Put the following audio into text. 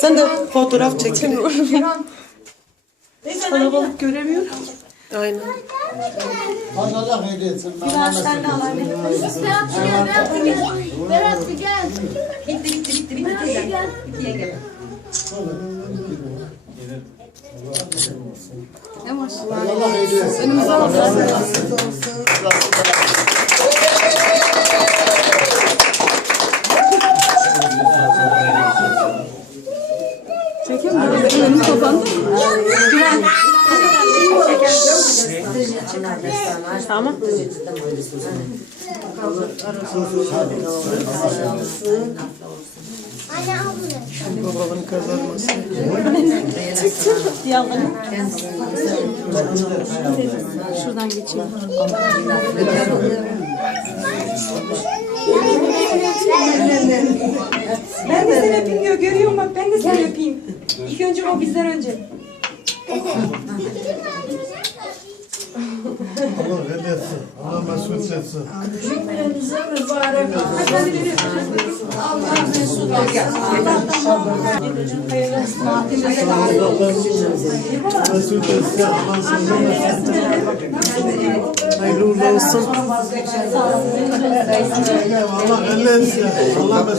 Sen de fotoğraf çek. Kalabalık göremiyorum. Aynen. Allah hediye etsin. Berat sen de al anne. Berat bir gel, Berat bir gel. Berat bir gel. Bitti bitti bitti bitti Berat bir teyze. gel. Bitti yenge. Allah hediye kapandı. Tamam. Şuradan geçeyim. İlk önce o bizden önce. Allah hediye etsin. Allah mesut etsin. Mesut etsin. Allah senden Hayırlı uğurlu olsun. Allah elle etsin. Allah